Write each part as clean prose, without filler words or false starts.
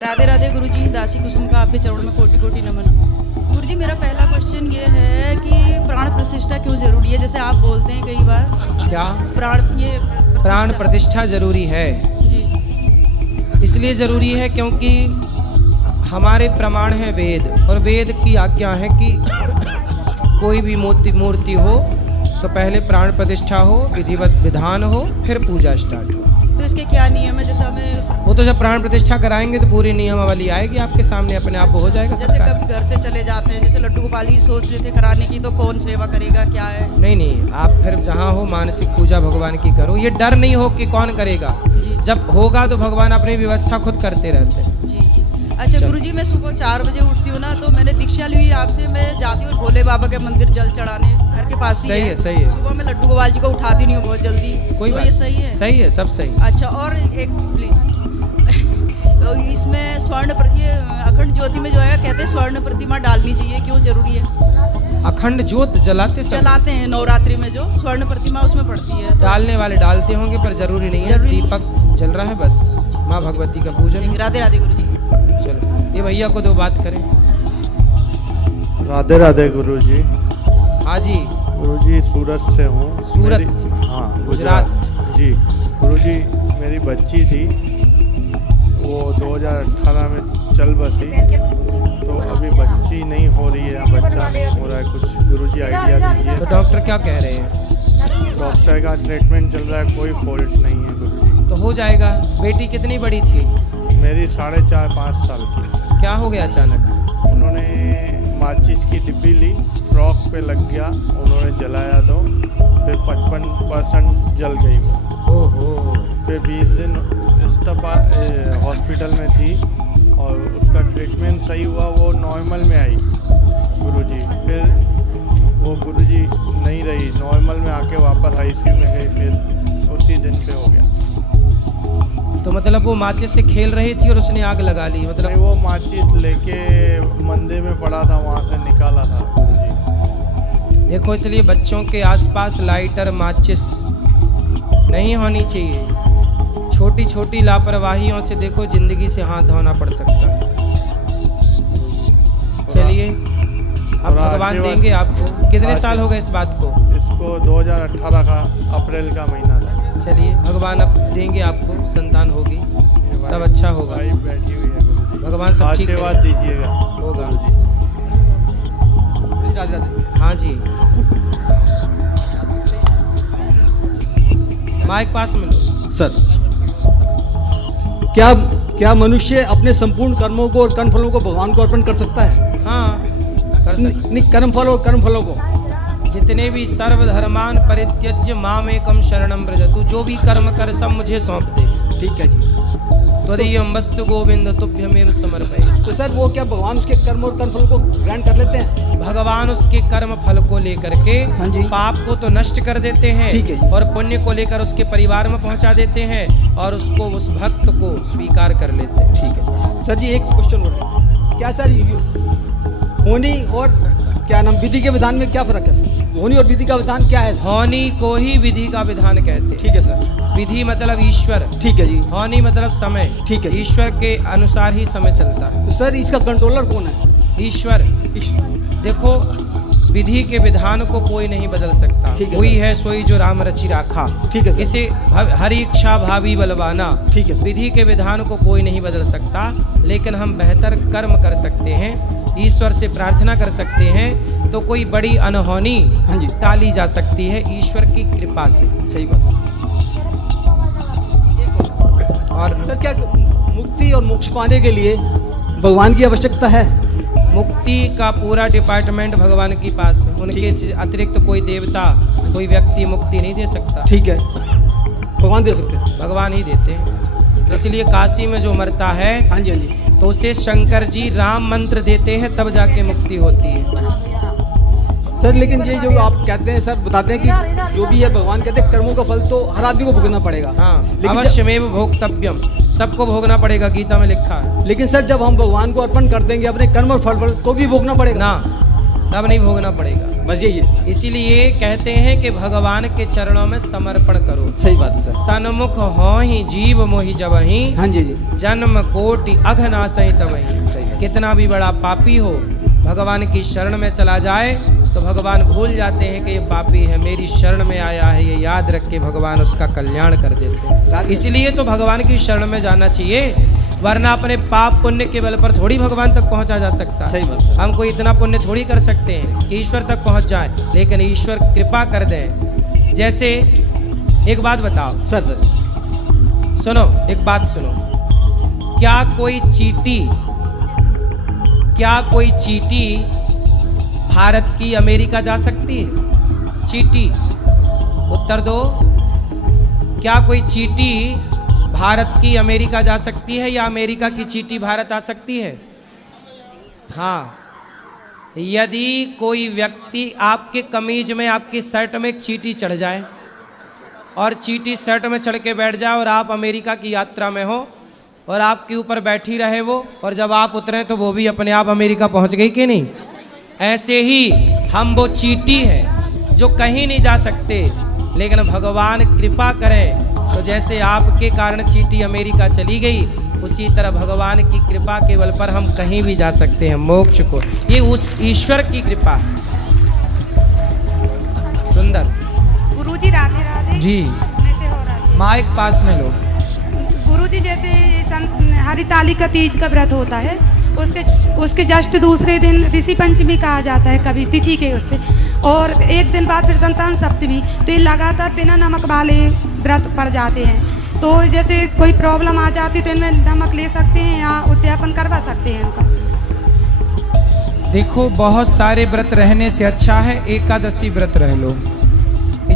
राधे राधे गुरुजी, दासी कुसुम का आपके चरणों में कोटि कोटि नमन। गुरुजी, मेरा पहला क्वेश्चन ये है कि प्राण प्रतिष्ठा क्यों जरूरी है? जैसे आप बोलते हैं कई बार क्या प्राण प्रतिष्ठा जरूरी है। जी इसलिए जरूरी है क्योंकि हमारे प्रमाण है वेद, और वेद की आज्ञा है कि कोई भी मूर्ति हो तो पहले प्राण प्रतिष्ठा हो, विधिवत विधान हो, फिर पूजा स्टार्ट हो। तो इसके क्या नियम है? जैसे हमें वो तो जब प्राण प्रतिष्ठा कराएंगे तो पूरी नियमावली आएगी आपके सामने, अपने आप हो जाएगा जैसे सबका। कभी घर से चले जाते हैं, जैसे लड्डू गोपाल ही सोच रहे थे कराने की, तो कौन सेवा करेगा, क्या है? नहीं, आप फिर जहाँ हो मानसिक पूजा भगवान की करो। ये डर नहीं हो कि कौन करेगा, जी जब होगा तो भगवान अपनी व्यवस्था खुद करते रहते हैं। जी जी। अच्छा चलो। गुरुजी, मैं सुबह 4 बजे उठती हूँ ना, तो मैंने दीक्षा ली हुई आपसे, मैं जाती हूँ भोले बाबा के मंदिर जल चढ़ाने, घर के पास ही सही है, सही है। सुबह मैं लड्डू गोपाल जी को उठाती नहीं हूँ बहुत जल्दी, कोई तो बात ये सही है? सही है, सब सही। अच्छा, और एक प्लीज तो इसमें ये अखंड ज्योति में जो है कहते हैं स्वर्ण प्रतिमा डालनी चाहिए, क्यों जरूरी है? अखंड ज्योत जलाते समय चलाते हैं नवरात्रि में, जो स्वर्ण प्रतिमा उसमें पड़ती है, तो डालने वाले डालते होंगे, पर जरूरी नहीं है। जरूरी नहीं। दीपक जल रहा है, बस माँ भगवती का पूजन। राधे राधे गुरुजी। चलो, ये भैया को दो बात करें। राधे राधे गुरुजी। हाँ जी, गुरुजी सूरत से हूँ। सूरत? हाँ, गुजरात। जी गुरुजी, मेरी बच्ची थी, वो 2018 में चल बसी, तो अभी बच्ची नहीं हो रही है, बच्चा नहीं हो रहा है, कुछ गुरुजी आइडिया दीजिए। तो डॉक्टर क्या कह रहे हैं? डॉक्टर का ट्रीटमेंट चल रहा है, कोई फॉल्ट नहीं है गुरुजी। तो हो जाएगा। बेटी कितनी बड़ी थी? मेरी 4.5-5 साल की। क्या हो गया अचानक? उन्होंने माचिस की डिब्बी ली, फ्रॉक पे लग गया, उन्होंने जलाया तो फिर 55% जल गई वो। ओहो। फिर 20 दिन हॉस्पिटल में थी, और उसका ट्रीटमेंट सही हुआ, वो नॉर्मल में आई गुरुजी। फिर वो गुरुजी नहीं रही, नॉर्मल में आके वापस आईसीयू में गई, फिर उसी दिन पे हो गया। तो मतलब वो माचिस से खेल रही थी और उसने आग लगा ली, नहीं, मतलब? वो माचिस लेके मंदिर में पड़ा था, वहाँ से निकाला था गुरुजी। देखो, इसलिए बच्चों के आसपास लाइटर माचिस नहीं होनी चाहिए। छोटी छोटी लापरवाहियों से देखो जिंदगी से हाथ धोना पड़ सकता है। चलिए, अब थोड़ा भगवान आशीर्वाद- देंगे आपको। कितने साल हो गए इस बात को? इसको 2018 का अप्रैल का महीना था। चलिए, भगवान अब देंगे आपको, संतान होगी, सब अच्छा होगा। वाइफ बैठी हुई है गुरुजी, भगवान सब ठीक आशीर्वाद करेगा। दीजिएगा होगा। गुरुजी। हाँ जी, माइक पास में लो। सर, क्या मनुष्य अपने संपूर्ण कर्मों को और कर्मफलों को भगवान को अर्पण कर सकता है? हाँ, कर सकते। नहीं, कर्मफल और कर्मफलों को। जितने भी सर्वधर्मान परित्यज्य मामेकम शरणम व्रज, तू जो भी कर्म कर सब मुझे सौंप दे। ठीक है जी। त्वदीयं वस्तु गोविंद तुभ्यमेव समर्पये। तो सर, वो क्या भगवान उसके कर्म और कर्मफलों को ग्रहण कर लेते हैं? भगवान उसके कर्म फल को लेकर के हाँ जी। पाप को तो नष्ट कर देते हैं, ठीक है जी। और पुण्य को लेकर उसके परिवार में पहुंचा देते हैं, और उसको, उस भक्त को स्वीकार कर लेते हैं। ठीक है सर जी, एक क्वेश्चन और है। क्या सर होनी और क्या नाम विधि के विधान में क्या फर्क है सर? होनी और विधि का विधान क्या है सर? होनी को ही विधि का विधान कहते हैं। ठीक है सर। विधि मतलब ईश्वर, ठीक है जी। होनी मतलब समय। ठीक है। ईश्वर के अनुसार ही समय चलता है। तो सर, इसका कंट्रोलर कौन है? ईश्वर। देखो, विधि के विधान को कोई नहीं बदल सकता। ठीक है कोई सर। है सोई जो राम रचि राखा। ठीक है सर। इसे हरि इच्छा भावी बलवाना। ठीक है सर। विधि के विधान को कोई नहीं बदल सकता, लेकिन हम बेहतर कर्म कर सकते हैं, ईश्वर से प्रार्थना कर सकते हैं, तो कोई बड़ी अनहोनी हाँ जी, टाली जा सकती है ईश्वर की कृपा से। सही बात है। और सर, क्या मुक्ति और मोक्ष पाने के लिए भगवान की आवश्यकता है? मुक्ति का पूरा डिपार्टमेंट भगवान के पास है। उनके अतिरिक्त कोई देवता, कोई व्यक्ति मुक्ति नहीं दे सकता। ठीक है, भगवान दे सकते हैं। भगवान ही देते हैं। इसलिए काशी में जो मरता है हाँ जी, हाँ जी। तो उसे शंकर जी राम मंत्र देते हैं, तब जाके मुक्ति होती है। सर, लेकिन ये जो आप कहते हैं सर, बताते हैं कि जो भी है भगवान कहते हैं कर्मों का फल तो हर आदमी को भुगतना पड़ेगा। हाँ, लेकिन अवश्यमेव भोक्तव्यम, सबको भोगना पड़ेगा, गीता में लिखा है। लेकिन सर, जब हम भगवान को अर्पण कर देंगे अपने कर्म और फल तो भी भोगना पड़ेगा ना, तब नहीं भोगना पड़ेगा। बस यही है सर। इसीलिए कहते हैं कि भगवान के चरणों में समर्पण करो। सही बात है सर। सन्मुख हो ही जीव मोहि जबहि, हाँ जी जी, जन्म कोटि अघनासहि तबहि। सही है। कितना भी बड़ा पापी हो, भगवान की शरण में चला जाए तो भगवान भूल जाते हैं कि ये पापी है, मेरी शरण में आया है, ये याद रख के भगवान उसका कल्याण कर देते हैं। इसलिए तो भगवान की शरण में जाना चाहिए, वरना अपने पाप पुण्य के बल पर थोड़ी भगवान तक पहुंचा जा सकता। सही बात सर। हम कोई इतना पुण्य थोड़ी कर सकते हैं कि ईश्वर तक पहुंच जाए, लेकिन ईश्वर कृपा कर दे। जैसे एक बात बताओ सर सर सुनो, एक बात सुनो, क्या कोई चींटी भारत की अमेरिका जा सकती है? चींटी, उत्तर दो। क्या कोई चींटी भारत की अमेरिका जा सकती है या अमेरिका की चींटी भारत आ सकती है? हाँ, यदि कोई व्यक्ति आपके कमीज में, आपकी शर्ट में एक चींटी चढ़ जाए और चींटी शर्ट में चढ़ के बैठ जाए और आप अमेरिका की यात्रा में हो और आपके ऊपर बैठी रहे वो, और जब आप उतरे तो वो भी अपने आप अमेरिका पहुंच गई कि नहीं? ऐसे ही हम वो चींटी हैं जो कहीं नहीं जा सकते, लेकिन भगवान कृपा करें तो जैसे आपके कारण चींटी अमेरिका चली गई, उसी तरह भगवान की कृपा के बल पर हम कहीं भी जा सकते हैं मोक्ष को। ये उस ईश्वर की कृपा है। सुंदर गुरुजी राधे राधे जी। मैं से हो रहा से माइक पास में लो। गुरुजी जैसे हरितालिका तीज का व्रत होता है, उसके जस्ट दूसरे दिन ऋषि पंचमी कहा जाता है कभी तिथि के उससे, और एक दिन बाद फिर संतान सप्तमी। तो ये लगातार बिना नमक वाले व्रत पड़ जाते हैं। तो जैसे कोई प्रॉब्लम आ जाती तो इनमें नमक ले सकते हैं या उद्यापन करवा सकते हैं इनका? देखो, बहुत सारे व्रत रहने से अच्छा है एकादशी व्रत रह लो।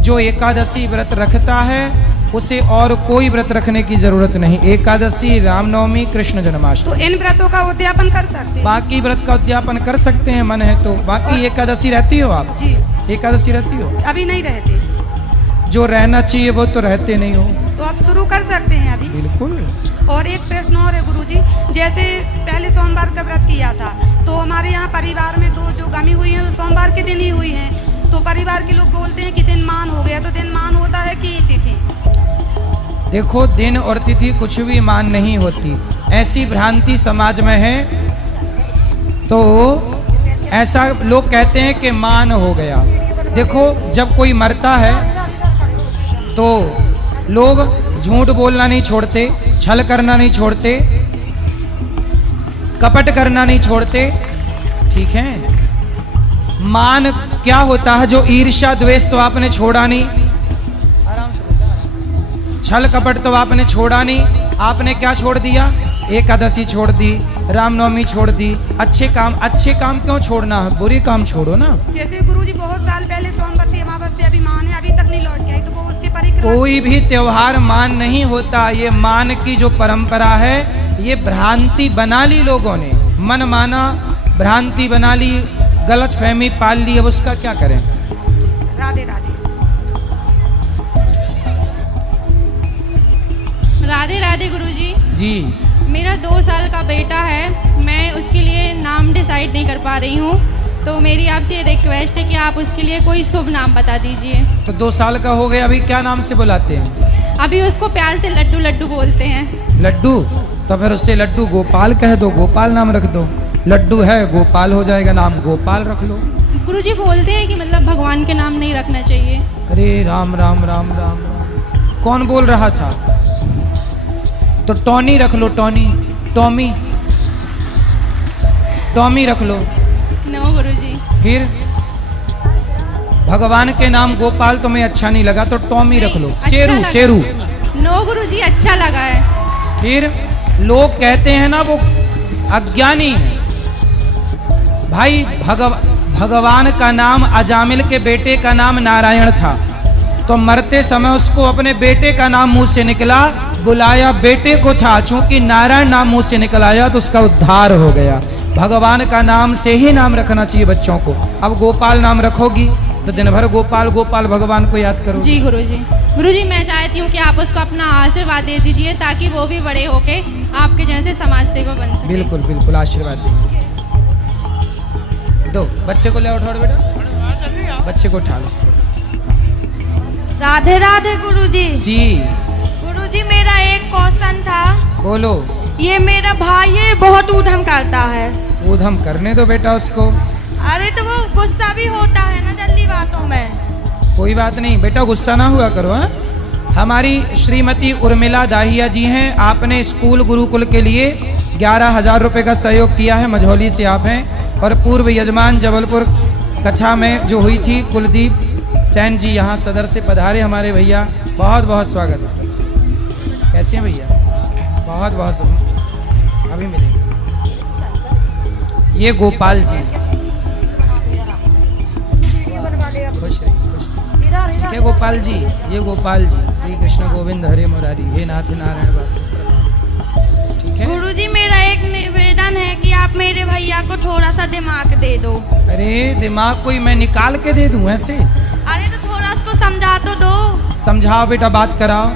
जो एकादशी व्रत रखता है उसे और कोई व्रत रखने की जरूरत नहीं। एकादशी, रामनवमी, कृष्ण जन्माष्टमी, तो इन व्रतों का उद्यापन कर सकते हैं? बाकी व्रत का उद्यापन कर सकते हैं मन है तो। बाकी एकादशी रहती हो आप? जी, एकादशी रहती हो? अभी नहीं रहते। जो रहना चाहिए वो तो रहते नहीं हो। तो आप शुरू कर सकते हैं अभी। बिल्कुल। और एक प्रश्न और है गुरुजी, जैसे पहले सोमवार का व्रत किया था, तो हमारे यहाँ परिवार में दो जो गमी हुई हैं वो सोमवार के दिन ही हुई हैं, तो परिवार के लोग बोलते हैं कि दिन मान हो गया। तो दिन मान होता है कि तिथि? देखो, दिन और तिथि कुछ भी मान नहीं होती, ऐसी भ्रांति समाज में है। तो ऐसा लोग कहते हैं कि मान हो गया। देखो, जब कोई मरता है तो लोग झूठ बोलना नहीं छोड़ते, छल करना नहीं छोड़ते, कपट करना नहीं छोड़ते, ठीक है। मान क्या होता है? जो ईर्ष्या द्वेष तो आपने छोड़ा नहीं, छल कपट तो आपने छोड़ा नहीं, आपने क्या छोड़ दिया? एकादशी छोड़ दी, रामनवमी छोड़ दी। अच्छे काम क्यों छोड़ना है? बुरे काम छोड़ो ना। जैसे गुरुजी बहुत साल पहले सोमवती अमावस्या अभी मान है, अभी तक नहीं लौट के आई, तो वो उसके परिक्रमा। कोई भी त्योहार मान नहीं होता। ये मान की जो परंपरा है, ये भ्रांति बना ली लोगों ने, मन माना भ्रांति बना ली, गलत फहमी पाल ली। अब उसका क्या करें? राधे राधे। राधे राधे गुरुजी। जी। मेरा 2 साल का बेटा है, मैं उसके लिए नाम डिसाइड नहीं कर पा रही हूँ, तो मेरी आपसे ये रिक्वेस्ट है कि आप उसके लिए कोई शुभ नाम बता दीजिए। तो 2 साल का हो गया, अभी क्या नाम से बुलाते हैं? अभी उसको प्यार से लड्डू लड्डू बोलते हैं। लड्डू? तो फिर उससे लड्डू गोपाल कह दो, गोपाल नाम रख दो। लड्डू है, गोपाल हो जाएगा, नाम गोपाल रख लो। गुरुजी बोलते हैं कि मतलब भगवान के नाम नहीं रखना चाहिए। अरे राम राम राम राम राम, कौन बोल रहा था? तो टॉनी रख लो, टॉनी, टॉमी, टॉमी रख लो। नो गुरुजी। फिर भगवान के नाम गोपाल तुम्हें अच्छा नहीं लगा तो टॉमी रख लो। अच्छा शेरू, लगा। शेरू। नो गुरुजी, अच्छा लगा है। फिर लोग कहते हैं ना वो अज्ञानी है। भाई भगवान का नाम, अजामिल के बेटे का नाम नारायण था, तो मरते समय उसको अपने बेटे का नाम मुंह से निकला, बुलाया बेटे को था, चूंकि नारायण नाम मुंह से निकल आया तो उसका उद्धार हो गया। भगवान का नाम से ही नाम रखना चाहिए बच्चों को। अब गोपाल नाम रखोगी तो दिन भर गोपाल गोपाल भगवान को याद करो। जी गुरुजी। गुरुजी, मैं चाहती हूँ कि आप उसको अपना आशीर्वाद दे दीजिए ताकि वो भी बड़े होके आपके जैसे समाज सेवा बन सके। बिल्कुल बिल्कुल, आशीर्वाद देंगे। दो बच्चे को ले उठाओ बेटा, बच्चे को उठा लो। राधे राधे गुरुजी। जी गुरुजी मेरा एक क्वेश्चन था। बोलो। ये मेरा भाई है, बहुत ऊधम करता है। ऊधम करने दो बेटा उसको। अरे तो वो गुस्सा भी होता है ना जल्दी बातों में। कोई बात नहीं बेटा, गुस्सा ना हुआ करो। हाँ, हमारी श्रीमती उर्मिला दाहिया जी हैं, आपने स्कूल गुरुकुल के लिए 11,000 रुपये का सहयोग किया है, मझौली से आप हैं। और पूर्व यजमान जबलपुर कक्षा में जो हुई थी कुलदीप सैन जी यहाँ सदर से पधारे हमारे भैया, बहुत बहुत स्वागत। कैसे हैं भैया? बहुत बहुत अभी मिलेंगे। ये गोपाल जी, खुश रहिए, खुश रहिए। ठीक है गोपाल जी, ये गोपाल जी। श्री कृष्ण गोविंद हरे मुरारी, हे नाथ नारायण वासु। ठीक है गुरुजी मेरा एक निवेदन है कि आप मेरे भैया को थोड़ा सा दिमाग दे दो। अरे दिमाग कोई मैं निकाल के दे दूं ऐसे? अरे तो थोड़ा उसको समझा तो दो। समझाओ बेटा, बात कराओ।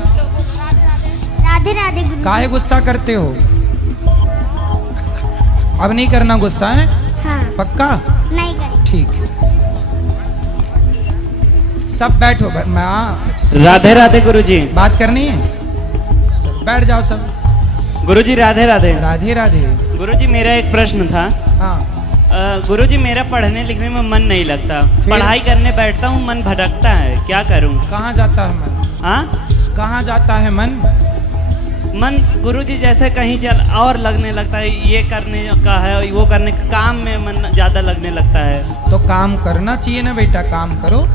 राधे राधे गुरु। काहे गुस्सा करते हो? अब नहीं करना गुस्सा है? हाँ। पक्का? नहीं करें। ठीक है, सब बैठो। मैं अच्छा। राधे राधे गुरुजी। बात करनी है? चलो बैठ जाओ सब। गुरुजी राधे राधे। राधे राधे। गुरुजी मेरा एक प्रश्न था। हाँ गुरुजी मेरा पढ़ने लिखने में मन नहीं लगता, पढ़ाई करने बैठता हूँ मन भटकता है, क्या करूँ? कहाँ जाता है मन? हाँ कहाँ जाता है मन? मन गुरुजी जैसे कहीं चल और लगने लगता है, ये करने का है वो करने का, काम में मन ज़्यादा लगने लगता है। तो काम करना चाहिए ना बेटा, काम करो।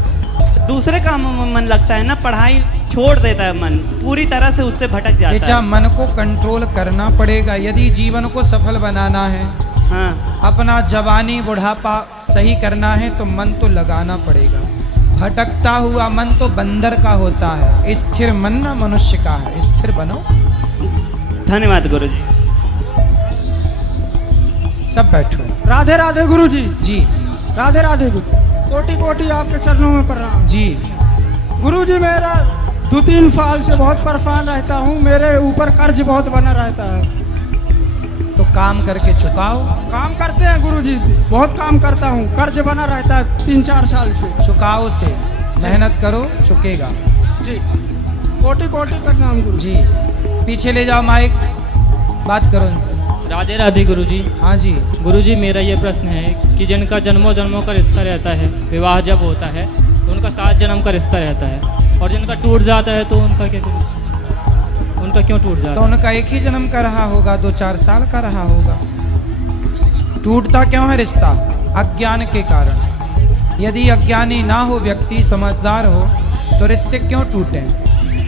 दूसरे कामों में मन लगता है ना, पढ़ाई छोड़ देता है मन, पूरी तरह से उससे भटक जाता बेटा है। मन को कंट्रोल करना पड़ेगा यदि जीवन को सफल बनाना है। हाँ अपना जवानी बुढ़ापा सही करना है तो मन तो लगाना पड़ेगा। भटकता हुआ मन तो बंदर का होता है, स्थिर मन ना मनुष्य का है। स्थिर बनो। धन्यवाद गुरुजी। सब बैठो। राधे राधे गुरुजी। जी राधे राधे गुरु। कोटि कोटि आपके चरणों में प्रणाम। जी। गुरुजी मेरा 2-3 साल से बहुत परेशान रहता हूँ, मेरे ऊपर कर्ज बहुत बना रहता है। तो काम करके चुकाओ। काम करते हैं गुरुजी, बहुत काम करता हूँ, कर्ज बना रहता है 3-4 साल से। चुकाओ से मेहनत करो, चुकेगा। जी कोटि कोटि प्रणाम गुरु जी। पीछे ले जाओ माइक, बात करो उनसे। राधे राधे गुरुजी। हाँ जी। गुरुजी मेरा ये प्रश्न है कि जिनका जन्मों जन्मों का रिश्ता रहता है, विवाह जब होता है तो उनका 7 जन्म का रिश्ता रहता है, और जिनका टूट जाता है तो उनका क्या गुरुजी? उनका क्यों टूट जाता तो है? उनका एक ही जन्म का रहा होगा, 2-4 साल का रहा होगा। टूटता क्यों है रिश्ता? अज्ञान के कारण। यदि अज्ञानी ना हो व्यक्ति, समझदार हो, तो रिश्ते क्यों टूटे?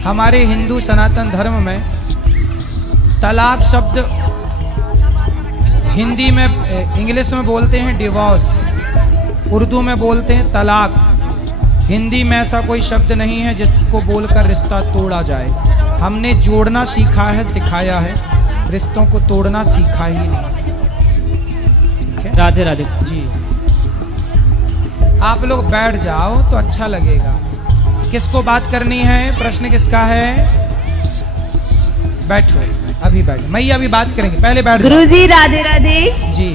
हमारे हिंदू सनातन धर्म में तलाक शब्द हिंदी में, इंग्लिश में बोलते हैं डिवोर्स, उर्दू में बोलते हैं तलाक। हिंदी में ऐसा कोई शब्द नहीं है जिसको बोलकर रिश्ता तोड़ा जाए। हमने जोड़ना सीखा है, सिखाया है, रिश्तों को तोड़ना सीखा ही नहीं। ठीक है? राधे राधे जी। आप लोग बैठ जाओ तो अच्छा लगेगा। किसको बात करनी है? प्रश्न किसका है? बैठो, अभी बैठो। मैया अभी बात करेंगे, पहले बैठ जाओ। गुरुजी राधे राधे। जी।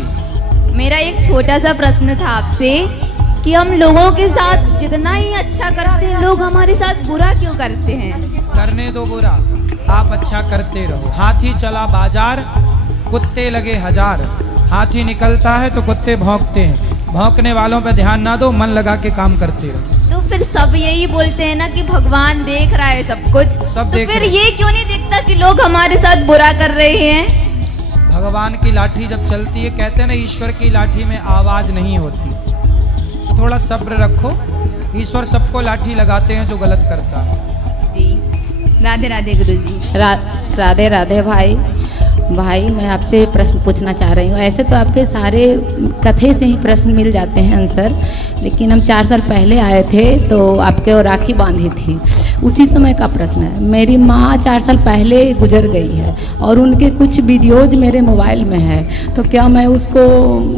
मेरा एक छोटा सा प्रश्न था आपसे कि हम लोगों के साथ जितना ही अच्छा करते हैं, लोग हमारे साथ बुरा क्यों करते हैं? करने दो बुरा, आप अच्छा करते रहो। हाथी चला बाजार, कुत्ते लगे 1000। हाथी निकलता है तो कुत्ते भौंकते हैं। भौंकने वालों पे ध्यान ना दो, मन लगा के काम करते रहो। तो फिर सब यही बोलते हैं ना कि भगवान देख रहा है सब कुछ, सब तो देख फिर रहे हैं। ये क्यों नहीं दिखता कि लोग हमारे साथ बुरा कर रहे हैं? भगवान की लाठी जब चलती है, कहते हैं ना ईश्वर की लाठी में आवाज नहीं होती। थोड़ा सब्र रखो, ईश्वर सबको लाठी लगाते हैं जो गलत करता है। जी राधे राधे गुरुजी। राधे राधे भाई। भाई मैं आपसे प्रश्न पूछना चाह रही हूँ। ऐसे तो आपके सारे कथे से ही प्रश्न मिल जाते हैं आंसर, लेकिन हम 4 साल पहले आए थे तो आपके और राखी बांधी थी, उसी समय का प्रश्न है। मेरी माँ 4 साल पहले गुजर गई है और उनके कुछ वीडियोज मेरे मोबाइल में है, तो क्या मैं उसको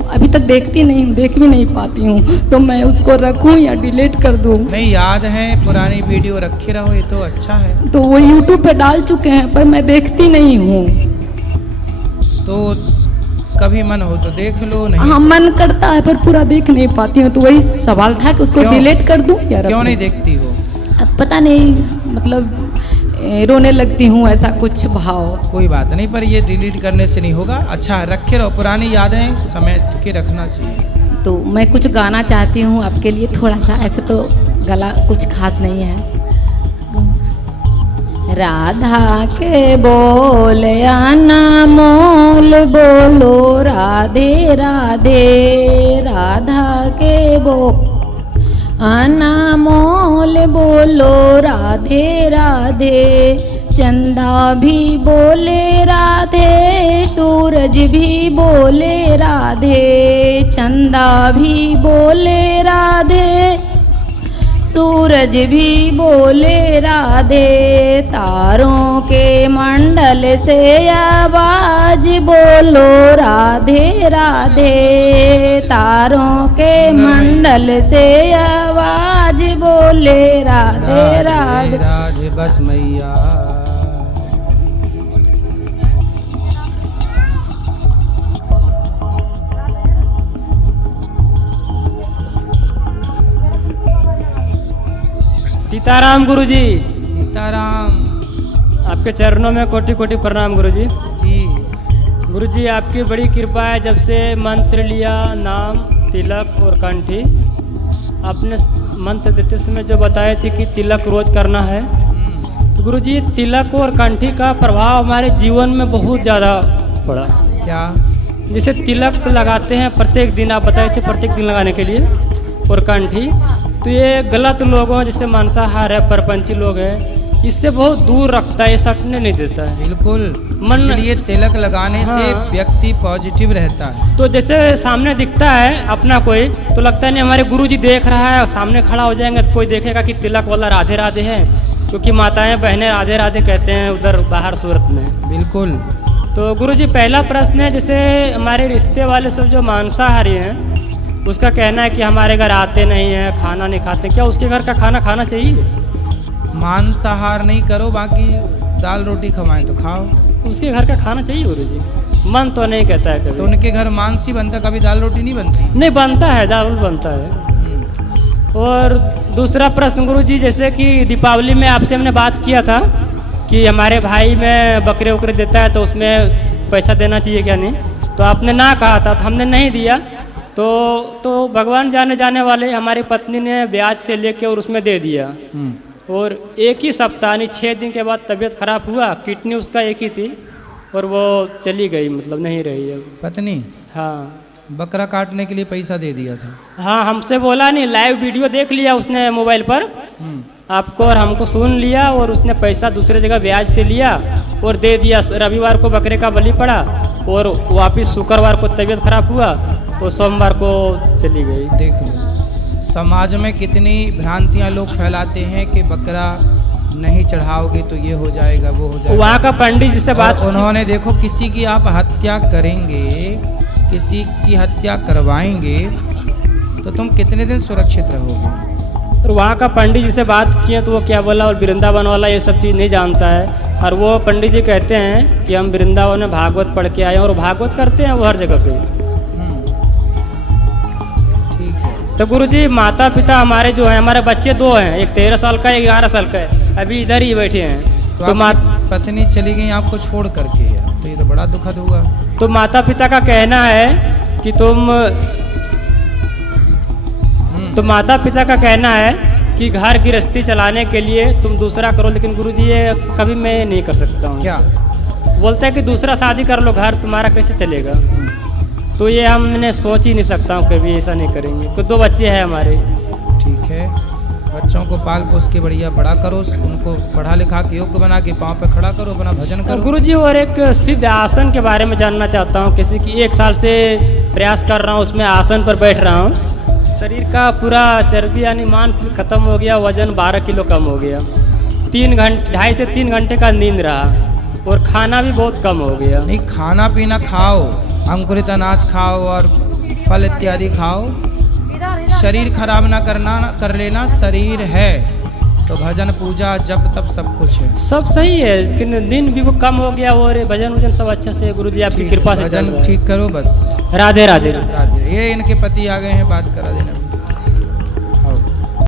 अभी तक देखती नहीं हूँ, देख भी नहीं पाती हूँ, तो मैं उसको रखूँ या डिलीट कर दूँ? नहीं, याद है, पुरानी वीडियो रखे रहो, ये तो अच्छा है। तो वो यूट्यूब पे डाल चुके हैं पर मैं देखती नहीं हूँ। तो कभी मन हो तो देख लो, नहीं हाँ मन करता है पर पूरा देख नहीं पाती हूँ, तो वही सवाल था कि उसको क्यों? डिलीट कर दूँ या क्यों रखूं? नहीं देखती हो? अब पता नहीं, मतलब रोने लगती हूँ, ऐसा कुछ भाव। कोई बात नहीं, पर ये डिलीट करने से नहीं होगा। अच्छा रखे रहो, पुरानी यादें समेट के रखना चाहिए। तो मैं कुछ गाना चाहती हूँ आपके लिए थोड़ा सा, ऐसे तो गला कुछ खास नहीं है। राधा के बोल अनमोल बोलो राधे राधे, राधा के बोल अनमोल बोलो राधे राधे, चंदा भी बोले राधे, सूरज भी बोले राधे, चंदा भी बोले राधे, सूरज भी बोले राधे, तारों के मंडल से आवाज बोलो राधे राधे, तारों के मंडल से आवाज बोले राधे राधे, राधे बस मैया। सीताराम गुरुजी। सीताराम। आपके चरणों में कोटि कोटि प्रणाम गुरुजी। जी गुरुजी आपकी बड़ी कृपा है, जब से मंत्र लिया, नाम, तिलक और कंठी, आपने मंत्र देते समय जो बताए थे कि तिलक रोज करना है, तो गुरुजी तिलक और कंठी का प्रभाव हमारे जीवन में बहुत ज़्यादा पड़ा। क्या? जैसे तिलक लगाते हैं प्रत्येक दिन, आप बताए थे प्रत्येक दिन लगाने के लिए, और कंठी तो ये गलत लोगों जैसे मांसाहार है, परपंची लोग हैं, इससे बहुत दूर रखता है, ये सटने नहीं देता है। बिल्कुल, इसलिए तिलक लगाने से व्यक्ति पॉजिटिव रहता है। तो जैसे सामने दिखता है अपना कोई, तो लगता है नहीं हमारे गुरुजी देख रहा है, सामने खड़ा हो जाएंगे तो कोई देखेगा कि तिलक वाला राधे राधे है, क्योंकि माताएं बहनें राधे राधे कहते हैं उधर बाहर सूरत में। बिल्कुल। तो गुरुजी पहला प्रश्न है, जैसे हमारे रिश्ते वाले सब जो मांसाहारी हैं, उसका कहना है कि हमारे घर आते नहीं हैं, खाना नहीं खाते, क्या उसके घर का खाना खाना चाहिए? मांसाहार नहीं करो, बाकी दाल रोटी खवाएं तो खाओ। उसके घर का खाना चाहिए गुरुजी? मन तो नहीं कहता है कभी। तो उनके घर मांस ही बनता, कभी दाल रोटी नहीं बनती? नहीं बनता है, दाल बनता है। और दूसरा प्रश्न गुरुजी, जैसे कि दीपावली में आपसे हमने बात किया था कि हमारे भाई में बकरे उकरे देता है तो उसमें पैसा देना चाहिए क्या नहीं, तो आपने ना कहा था, तो हमने नहीं दिया। तो भगवान जाने वाले, हमारी पत्नी ने ब्याज से लेके और उसमें दे दिया, और एक ही सप्ताह नहीं 6 दिन के बाद तबीयत खराब हुआ, किडनी उसका एक ही थी और वो चली गई, मतलब नहीं रही अब। पत्नी? हाँ। बकरा काटने के लिए पैसा दे दिया था? हाँ, हमसे बोला नहीं, लाइव वीडियो देख लिया उसने मोबाइल पर आपको, और हमको सुन लिया, और उसने पैसा दूसरे जगह ब्याज से लिया और दे दिया। रविवार को बकरे का बलि पड़ा और वापिस शुक्रवार को तबीयत खराब हुआ तो सोमवार को चली गई। देख लो समाज में कितनी भ्रांतियां लोग फैलाते हैं कि बकरा नहीं चढ़ाओगे तो ये हो जाएगा, वो हो जाएगा। वहाँ का पंडित जिससे बात, उन्होंने देखो, किसी की आप हत्या करेंगे, किसी की हत्या करवाएंगे तो तुम कितने दिन सुरक्षित रहोगे? और वहाँ का पंडित जी से बात किए तो वो क्या बोला, और वृंदावन वाला ये सब चीज़ नहीं जानता है, और वो पंडित जी कहते हैं कि हम वृंदावन में भागवत पढ़ के आए और भागवत करते हैं वो हर जगह पे। ठीक है। तो गुरुजी माता पिता हमारे जो हैं, हमारे बच्चे 2 हैं, एक 13 साल का, एक 11 साल का है, अभी इधर ही बैठे हैं। तो पत्नी चली गई आपको छोड़ करके, तो ये तो बड़ा दुखद हुआ। तो माता पिता का कहना है कि तो माता पिता का कहना है कि घर गृहस्थी चलाने के लिए तुम दूसरा करो, लेकिन गुरुजी ये कभी मैं नहीं कर सकता हूँ। क्या बोलते हैं कि दूसरा शादी कर लो, घर तुम्हारा कैसे चलेगा? तो ये हमने सोच ही नहीं सकता हूँ, कभी ऐसा नहीं करेंगे, क्योंकि 2 बच्चे हैं हमारे। ठीक है, बच्चों को पाल पोस के बढ़िया बड़ा करो, उनको पढ़ा लिखा के योग्य बना के पाँव पे खड़ा करो, अपना भजन करो। गुरुजी और एक सिद्ध आसन के बारे में जानना चाहता हूँ, किसी की 1 साल से प्रयास कर रहा हूँ, उसमें आसन पर बैठ रहा हूँ, शरीर का पूरा चर्बी यानी मांस भी खत्म हो गया, वजन 12 किलो कम हो गया, 2.5 से 3 घंटे का नींद रहा, और खाना भी बहुत कम हो गया। नहीं, खाना पीना खाओ, अंकुरित अनाज खाओ और फल इत्यादि खाओ, शरीर खराब ना कर लेना, शरीर है तो भजन पूजा जप तप सब कुछ है। सब सही है, लेकिन दिन भी वो कम हो गया और भजन वजन सब अच्छा से गुरुजी आपकी कृपा से चल रहा भजन है। ठीक करो बस। राधे राधे। राधे। ये इनके पति आ गए हैं, बात करा देना।